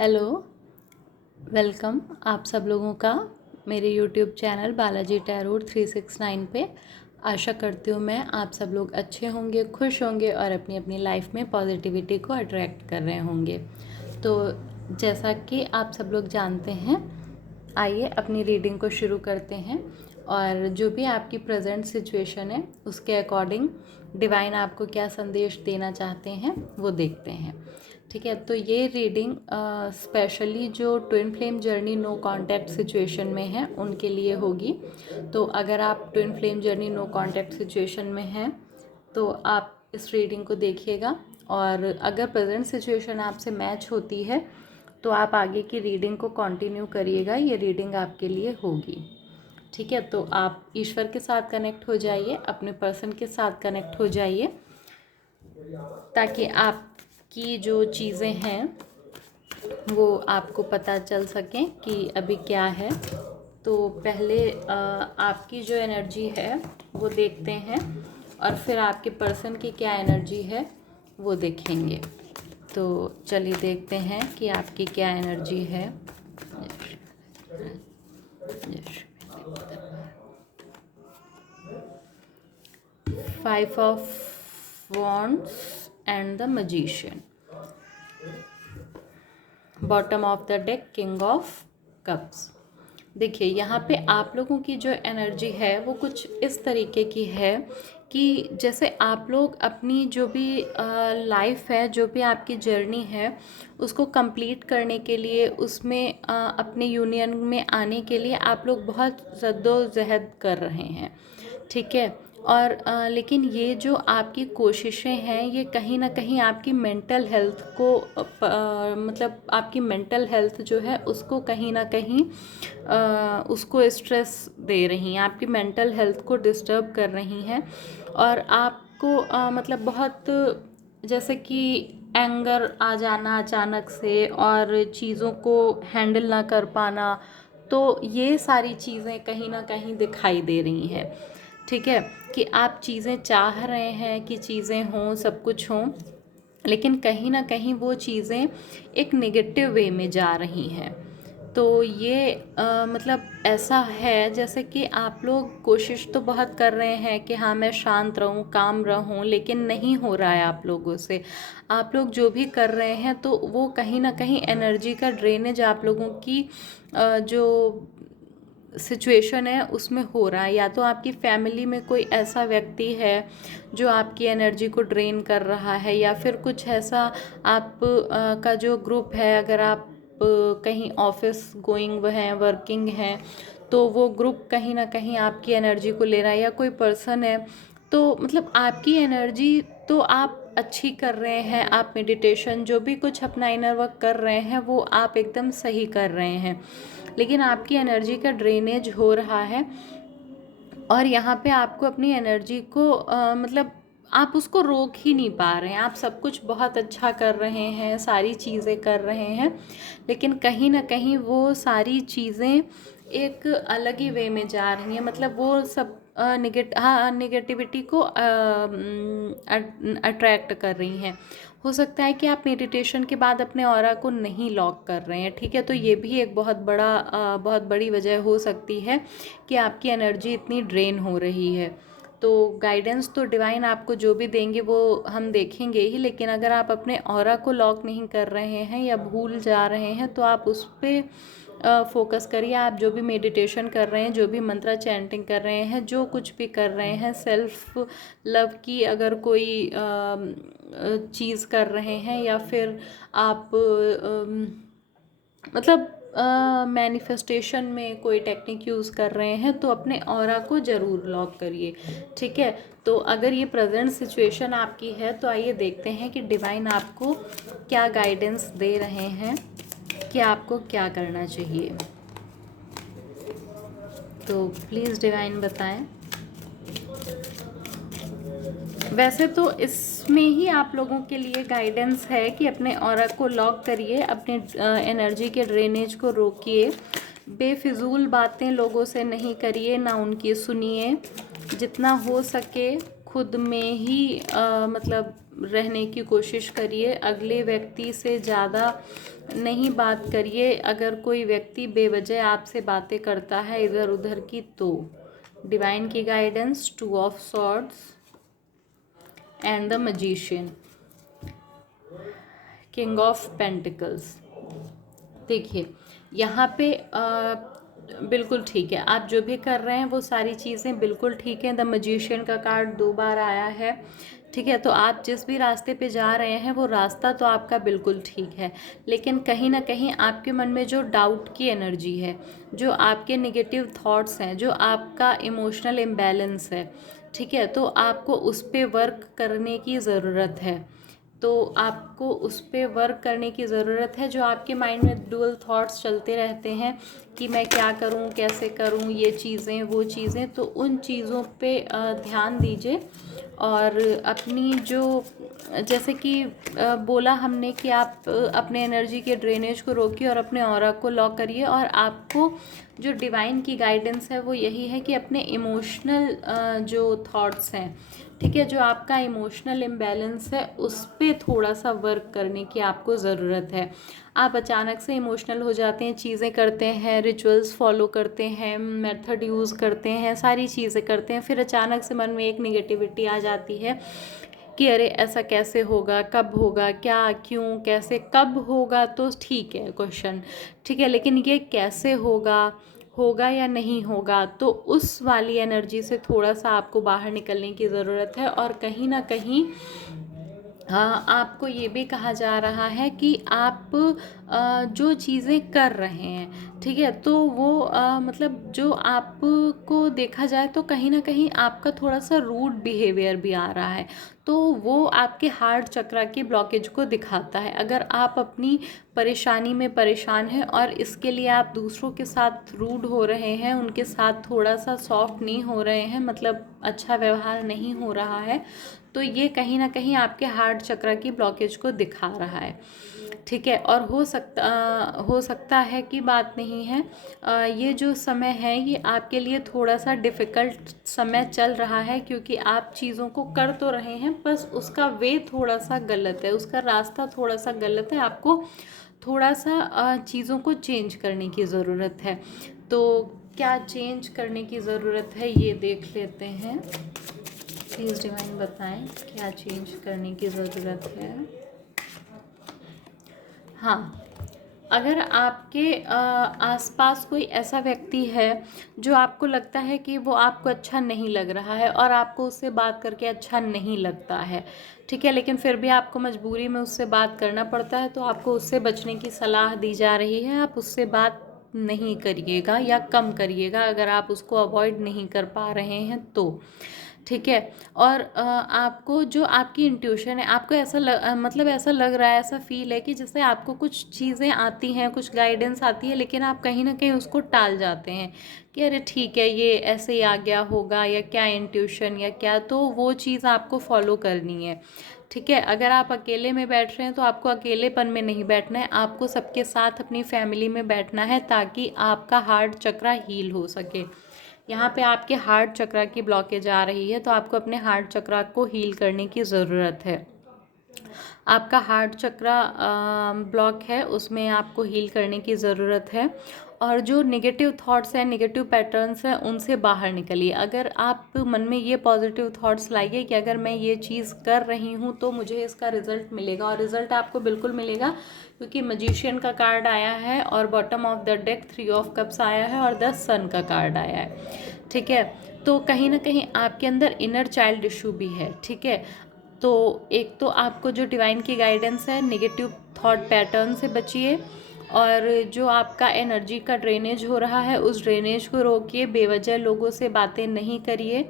Hello, welcome आप सब लोगों का मेरे यूट्यूब चैनल बालाजी टैरोट 369 पे। आशा करती हूँ मैं आप सब लोग अच्छे होंगे, खुश होंगे और अपनी अपनी लाइफ में पॉजिटिविटी को अट्रैक्ट कर रहे होंगे। तो जैसा कि आप सब लोग जानते हैं, आइए अपनी रीडिंग को शुरू करते हैं और जो भी आपकी प्रेजेंट सिचुएशन है उसके अकॉर्डिंग डिवाइन आपको क्या संदेश देना चाहते हैं वो देखते हैं। ठीक है, तो ये रीडिंग स्पेशली जो twin flame journey no contact situation में है उनके लिए होगी। तो अगर आप twin flame journey no contact situation में हैं तो आप इस रीडिंग को देखिएगा, और अगर प्रेजेंट सिचुएशन आपसे मैच होती है तो आप आगे की रीडिंग को कंटिन्यू करिएगा, ये रीडिंग आपके लिए होगी। ठीक है, तो आप ईश्वर के साथ कनेक्ट हो जाइए, अपने पर्सन के साथ कनेक्ट हो जाइए, ताकि आपकी जो चीज़ें हैं वो आपको पता चल सकें कि अभी क्या है। तो पहले आपकी जो एनर्जी है वो देखते हैं और फिर आपके पर्सन की क्या एनर्जी है वो देखेंगे। तो चलिए देखते हैं कि आपकी क्या एनर्जी है। 5 of wands and the magician, bottom of the deck king of cups. देखिए यहाँ पे आप लोगों की जो एनर्जी है वो कुछ इस तरीके की है कि जैसे आप लोग अपनी जो भी लाइफ है, जो भी आपकी जर्नी है, उसको कंप्लीट करने के लिए, उसमें अपने यूनियन में आने के लिए आप लोग बहुत जद्दोजहद कर रहे हैं। ठीक है, और लेकिन ये जो आपकी कोशिशें हैं ये कहीं ना कहीं आपकी मेंटल हेल्थ को मतलब आपकी मेंटल हेल्थ जो है उसको कहीं ना कहीं उसको स्ट्रेस दे रही हैं, आपकी मेंटल हेल्थ को डिस्टर्ब कर रही हैं। और आपको मतलब बहुत जैसे कि एंगर आ जाना अचानक से और चीज़ों को हैंडल ना कर पाना, तो ये सारी चीज़ें कहीं ना कहीं दिखाई दे रही हैं। ठीक है, कि आप चीज़ें चाह रहे हैं कि चीज़ें हों, सब कुछ हों, लेकिन कहीं ना कहीं वो चीज़ें एक नेगेटिव वे में जा रही हैं। तो ये मतलब ऐसा है जैसे कि आप लोग कोशिश तो बहुत कर रहे हैं कि हाँ मैं शांत रहूं, काम रहूं, लेकिन नहीं हो रहा है आप लोगों से। आप लोग जो भी कर रहे हैं तो वो कहीं ना कहीं एनर्जी का ड्रेनेज आप लोगों की जो सिचुएशन है उसमें हो रहा है। या तो आपकी फैमिली में कोई ऐसा व्यक्ति है जो आपकी एनर्जी को ड्रेन कर रहा है, या फिर कुछ ऐसा आप का जो ग्रुप है, अगर आप कहीं ऑफिस गोइंग हैं, वर्किंग हैं, तो वो ग्रुप कहीं ना कहीं आपकी एनर्जी को ले रहा है, या कोई पर्सन है। तो मतलब आपकी एनर्जी तो आप अच्छी कर रहे हैं, आप मेडिटेशन जो भी कुछ अपना इनर वर्क कर रहे हैं वो आप एकदम सही कर रहे हैं, लेकिन आपकी एनर्जी का ड्रेनेज हो रहा है। और यहाँ पे आपको अपनी एनर्जी को मतलब आप उसको रोक ही नहीं पा रहे हैं। आप सब कुछ बहुत अच्छा कर रहे हैं, सारी चीज़ें कर रहे हैं, लेकिन कहीं ना कहीं वो सारी चीज़ें एक अलग ही वे में जा रही हैं। मतलब वो सब नेगेटिविटी को अट्रैक्ट कर रही हैं। हो सकता है कि आप मेडिटेशन के बाद अपने ऑरा को नहीं लॉक कर रहे हैं। ठीक है, तो ये भी एक बहुत बड़ी वजह हो सकती है कि आपकी एनर्जी इतनी ड्रेन हो रही है। तो गाइडेंस तो डिवाइन आपको जो भी देंगे वो हम देखेंगे ही, लेकिन अगर आप अपने ऑरा को लॉक नहीं कर रहे हैं या भूल जा रहे हैं तो आप उस पर फोकस करिए। आप जो भी मेडिटेशन कर रहे हैं, जो भी मंत्रा चैंटिंग कर रहे हैं, जो कुछ भी कर रहे हैं, सेल्फ लव की अगर कोई चीज़ कर रहे हैं, या फिर आप मतलब मैनिफेस्टेशन में कोई टेक्निक यूज़ कर रहे हैं, तो अपने ऑरा को ज़रूर लॉक करिए। ठीक है, तो अगर ये प्रेजेंट सिचुएशन आपकी है तो आइए देखते हैं कि डिवाइन आपको क्या गाइडेंस दे रहे हैं कि आपको क्या करना चाहिए। तो प्लीज़ डिवाइन बताएं। वैसे तो इसमें ही आप लोगों के लिए गाइडेंस है कि अपने ऑरा को लॉक करिए, अपने एनर्जी के ड्रेनेज को रोकिए, बेफिजूल बातें लोगों से नहीं करिए, ना उनकी सुनिए, जितना हो सके खुद में ही मतलब रहने की कोशिश करिए, अगले व्यक्ति से ज़्यादा नहीं बात करिए। अगर कोई व्यक्ति बेवजह आपसे बातें करता है इधर उधर की, तो डिवाइन की guidance, 2 of swords and the magician, king of pentacles. देखिए यहाँ पे बिल्कुल ठीक है, आप जो भी कर रहे हैं वो सारी चीज़ें बिल्कुल ठीक हैं। द मैजिशियन का कार्ड 2 बार आया है, ठीक है। तो आप जिस भी रास्ते पे जा रहे हैं वो रास्ता तो आपका बिल्कुल ठीक है, लेकिन कहीं ना कहीं आपके मन में जो डाउट की एनर्जी है, जो आपके नेगेटिव थॉट्स हैं, जो आपका इमोशनल इम्बैलेंस है, ठीक है, तो आपको उस पर वर्क करने की ज़रूरत है। तो आपको उस पर वर्क करने की ज़रूरत है। जो आपके माइंड में डुअल थॉट्स चलते रहते हैं कि मैं क्या करूं, कैसे करूं, ये चीज़ें वो चीज़ें, तो उन चीज़ों पे ध्यान दीजिए। और अपनी जो, जैसे कि बोला हमने कि आप अपने एनर्जी के ड्रेनेज को रोकिए और अपने ऑरा को लॉक करिए। और आपको जो डिवाइन की गाइडेंस है वो यही है कि अपने इमोशनल जो थॉट्स हैं, ठीक है, जो आपका इमोशनल इम्बैलेंस है उस पर थोड़ा सा वर्क करने की आपको ज़रूरत है। आप अचानक से इमोशनल हो जाते हैं, चीज़ें करते हैं, रिचुअल्स फॉलो करते हैं, मेथड यूज़ करते हैं, सारी चीज़ें करते हैं, फिर अचानक से मन में एक निगेटिविटी आ जाती है कि अरे ऐसा कैसे होगा, कब होगा, क्या, क्यों, कैसे, कब होगा तो ठीक है क्वेश्चन, ठीक है, लेकिन ये कैसे होगा, होगा या नहीं होगा, तो उस वाली एनर्जी से थोड़ा सा आपको बाहर निकलने की ज़रूरत है। और कहीं ना कहीं हाँ, आपको ये भी कहा जा रहा है कि आप जो चीज़ें कर रहे हैं, ठीक है, तो वो मतलब जो आपको देखा जाए तो कहीं ना कहीं आपका थोड़ा सा रूड बिहेवियर भी आ रहा है, तो वो आपके हार्ट चक्रा की ब्लॉकेज को दिखाता है। अगर आप अपनी परेशानी में परेशान हैं और इसके लिए आप दूसरों के साथ रूड हो रहे हैं, उनके साथ थोड़ा सा सॉफ्ट नहीं हो रहे हैं, मतलब अच्छा व्यवहार नहीं हो रहा है, तो ये कहीं ना कहीं आपके हार्ट चक्र की ब्लॉकेज को दिखा रहा है, ठीक है। और हो सकता है कि बात नहीं है, ये जो समय है ये आपके लिए थोड़ा सा डिफ़िकल्ट समय चल रहा है, क्योंकि आप चीज़ों को कर तो रहे हैं, बस उसका वे थोड़ा सा गलत है, उसका रास्ता थोड़ा सा गलत है। आपको थोड़ा सा चीज़ों को चेंज करने की ज़रूरत है। तो क्या चेंज करने की ज़रूरत है ये देख लेते हैं। प्लीज़ डिवाइन बताएं क्या चेंज करने की ज़रूरत है। हाँ, अगर आपके आसपास कोई ऐसा व्यक्ति है जो आपको लगता है कि वो आपको अच्छा नहीं लग रहा है और आपको उससे बात करके अच्छा नहीं लगता है, ठीक है, लेकिन फिर भी आपको मजबूरी में उससे बात करना पड़ता है, तो आपको उससे बचने की सलाह दी जा रही है। आप उससे बात नहीं करिएगा या कम करिएगा अगर आप उसको अवॉइड नहीं कर पा रहे हैं तो, ठीक है। और आपको जो आपकी इंट्यूशन है, आपको ऐसा मतलब ऐसा लग रहा है, ऐसा फील है कि जैसे आपको कुछ चीज़ें आती हैं, कुछ गाइडेंस आती है, लेकिन आप कहीं ना कहीं उसको टाल जाते हैं कि अरे ठीक है ये ऐसे ही आ गया होगा, या क्या इंट्यूशन या क्या, तो वो चीज़ आपको फॉलो करनी है, ठीक है। अगर आप अकेले में बैठ रहे हैं तो आपको अकेलेपन में नहीं बैठना है, आपको सबके साथ अपनी फैमिली में बैठना है, ताकि आपका हार्ट चक्र हील हो सके। यहाँ पे आपके हार्ट चक्र की ब्लॉकेज आ रही है, तो आपको अपने हार्ट चक्र को हील करने की ज़रूरत है। आपका हार्ट चक्र ब्लॉक है, उसमें आपको हील करने की ज़रूरत है। और जो नेगेटिव थॉट्स हैं, नेगेटिव पैटर्न्स हैं, उनसे बाहर निकलिए। अगर आप मन में ये पॉजिटिव थॉट्स लाइए कि अगर मैं ये चीज़ कर रही हूँ तो मुझे इसका रिज़ल्ट मिलेगा, और रिज़ल्ट आपको बिल्कुल मिलेगा, क्योंकि मैजिशियन का कार्ड आया है और bottom of the deck 3 of cups आया है और द सन का कार्ड आया है, ठीक है। तो कहीं ना कहीं आपके अंदर इनर चाइल्ड इशू भी है, ठीक है। तो एक तो आपको जो डिवाइन की गाइडेंस है, नेगेटिव थॉट पैटर्न से बचिए, और जो आपका एनर्जी का ड्रेनेज हो रहा है उस ड्रेनेज को रोकिए, बेवजह लोगों से बातें नहीं करिए,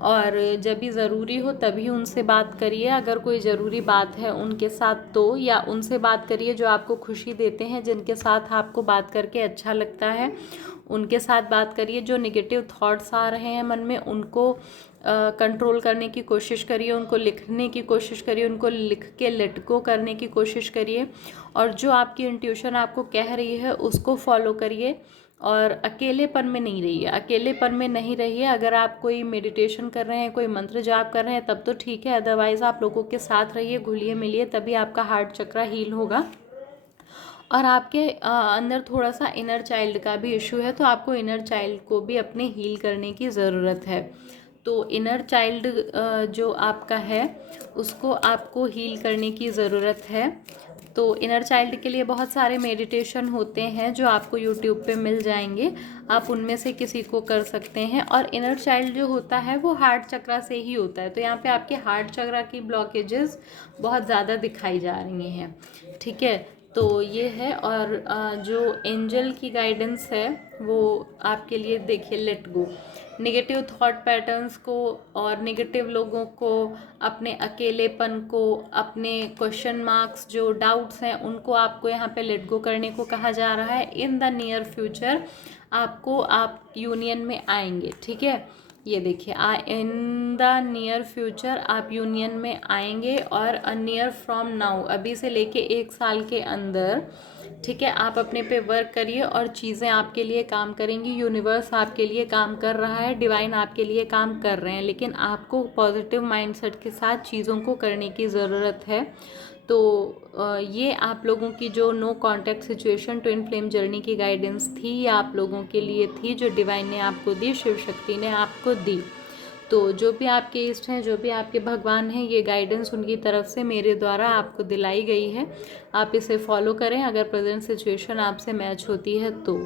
और जब भी ज़रूरी हो तभी उनसे बात करिए। अगर कोई ज़रूरी बात है उनके साथ तो, या उनसे बात करिए जो आपको खुशी देते हैं, जिनके साथ आपको बात करके अच्छा लगता है, उनके साथ बात करिए। जो नेगेटिव थॉट्स आ रहे हैं मन में उनको कंट्रोल करने की कोशिश करिए, उनको लिखने की कोशिश करिए, उनको लिख के लेट गो करने की कोशिश करिए, और जो आपकी इंट्यूशन आपको कह रही है उसको फॉलो करिए। और अकेलेपन में नहीं रहिए, अकेलेपन में नहीं रहिए। अगर आप कोई मेडिटेशन कर रहे हैं, कोई मंत्र जाप कर रहे हैं तब तो ठीक है, अदरवाइज़ आप लोगों के साथ रहिए, घुलिए मिलिए, तभी आपका हार्ट चक्र हील होगा। और आपके अंदर थोड़ा सा इनर चाइल्ड का भी इशू है, तो आपको इनर चाइल्ड को भी अपने हील करने की ज़रूरत है। तो इनर चाइल्ड जो आपका है उसको आपको हील करने की ज़रूरत है। तो इनर चाइल्ड के लिए बहुत सारे मेडिटेशन होते हैं जो आपको यूट्यूब पे मिल जाएंगे, आप उनमें से किसी को कर सकते हैं। और इनर चाइल्ड जो होता है वो हार्ट चक्र से ही होता है। तो यहाँ पे आपके हार्ट चक्र की ब्लॉकेजेस बहुत ज़्यादा दिखाई जा रही हैं, ठीक है। तो ये है। और जो एंजल की गाइडेंस है वो आपके लिए, देखिए, let go negative thought patterns को और नेगेटिव लोगों को, अपने अकेलेपन को, अपने क्वेश्चन मार्क्स जो डाउट्स हैं उनको आपको यहाँ पे लेट गो करने को कहा जा रहा है। इन द नियर फ्यूचर आप यूनियन में आएंगे, ठीक है। ये देखिए, इन द नियर फ्यूचर आप यूनियन में आएंगे, और अ नियर फ्रॉम नाउ, अभी से लेके 1 साल के अंदर, ठीक है, आप अपने पे वर्क करिए और चीज़ें आपके लिए काम करेंगी। यूनिवर्स आपके लिए काम कर रहा है, डिवाइन आपके लिए काम कर रहे हैं, लेकिन आपको पॉजिटिव माइंडसेट के साथ चीज़ों को करने की ज़रूरत है। तो ये आप लोगों की जो no contact situation twin flame journey की गाइडेंस थी, ये आप लोगों के लिए थी, जो डिवाइन ने आपको दी, शिव शक्ति ने आपको दी। तो जो भी आपके इष्ट हैं, जो भी आपके भगवान हैं, ये गाइडेंस उनकी तरफ से मेरे द्वारा आपको दिलाई गई है। आप इसे फॉलो करें अगर प्रेजेंट सिचुएशन आपसे मैच होती है तो।